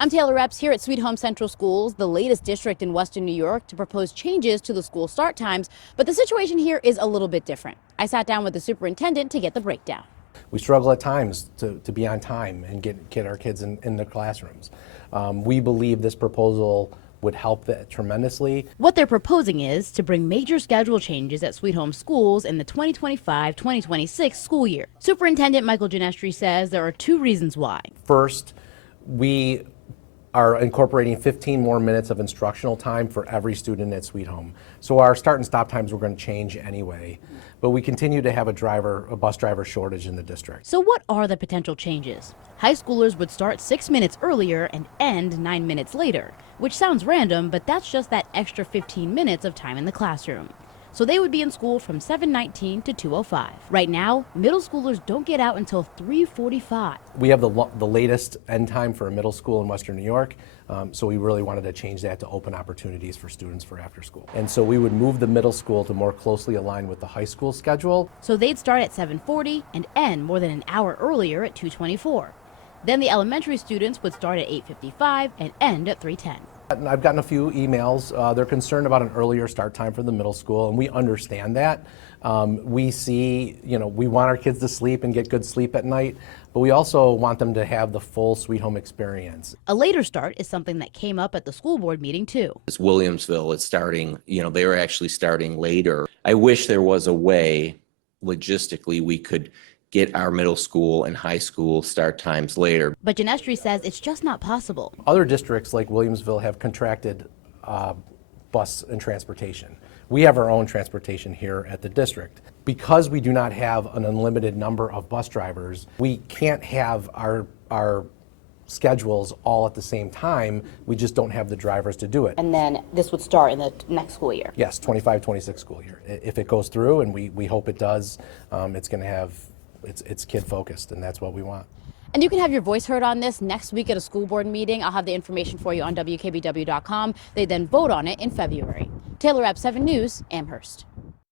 I'm Taylor Epps here at Sweet Home Central Schools, the latest district in Western New York to propose changes to the school start times. But the situation here is a little bit different. I sat down with the superintendent to get the breakdown. We struggle at times to be on time and get our kids in the classrooms. We believe this proposal would help that tremendously. What they're proposing is to bring major schedule changes at Sweet Home schools in the 2025-2026 school year. Superintendent Michael Ginestri says there are two reasons why. First, we are incorporating 15 more minutes of instructional time for every student at Sweet Home. So our start and stop times were going to change anyway, but we continue to have a bus driver shortage in the district. So what are the potential changes? High schoolers would start 6 minutes earlier and end 9 minutes later, which sounds random, but that's just that extra 15 minutes of time in the classroom. So they would be in school from 7:19 to 2:05. Right now, middle schoolers don't get out until 3:45. We have the latest end time for a middle school in Western New York, so we really wanted to change that to open opportunities for students for after school. And so we would move the middle school to more closely align with the high school schedule. So they'd start at 7:40 and end more than an hour earlier at 2:24. Then the elementary students would start at 8:55 and end at 3:10. I've gotten a few emails. They're concerned about an earlier start time for the middle school, and we understand that. We see, we want our kids to sleep and get good sleep at night, but we also want them to have the full Sweet Home experience. A later start is something that came up at the school board meeting too. Williamsville is starting, they were actually starting later. I wish there was a way, logistically, we could get our middle school and high school start times later. But Ginestri says it's just not possible. Other districts like Williamsville have contracted bus and transportation. We have our own transportation here at the district. Because we do not have an unlimited number of bus drivers, we can't have our schedules all at the same time. We just don't have the drivers to do it. And then this would start in the next school year? Yes, 25-26 school year. If it goes through, and we hope it does, it's going to have it's kid focused, and that's what we want. And you can have your voice heard on this next week at a school board meeting. I'll have the information for you on WKBW.com. They then vote on it in February. Taylor Epps, 7 News, Amherst.